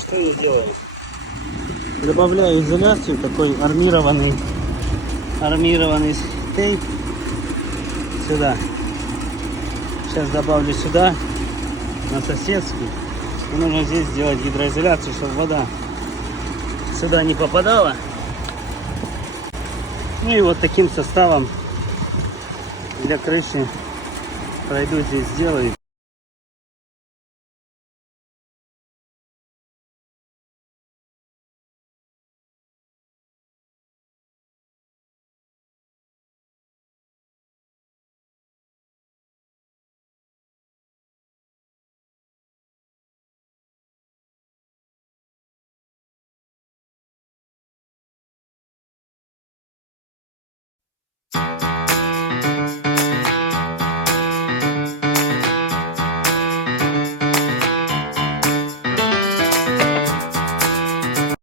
что я делаю? Добавляю изоляцию, такой армированный тейп сюда. Сейчас добавлю сюда на соседский. И нужно здесь сделать гидроизоляцию, чтобы вода сюда не попадала. Ну и вот таким составом для крыши пройду здесь, сделаю.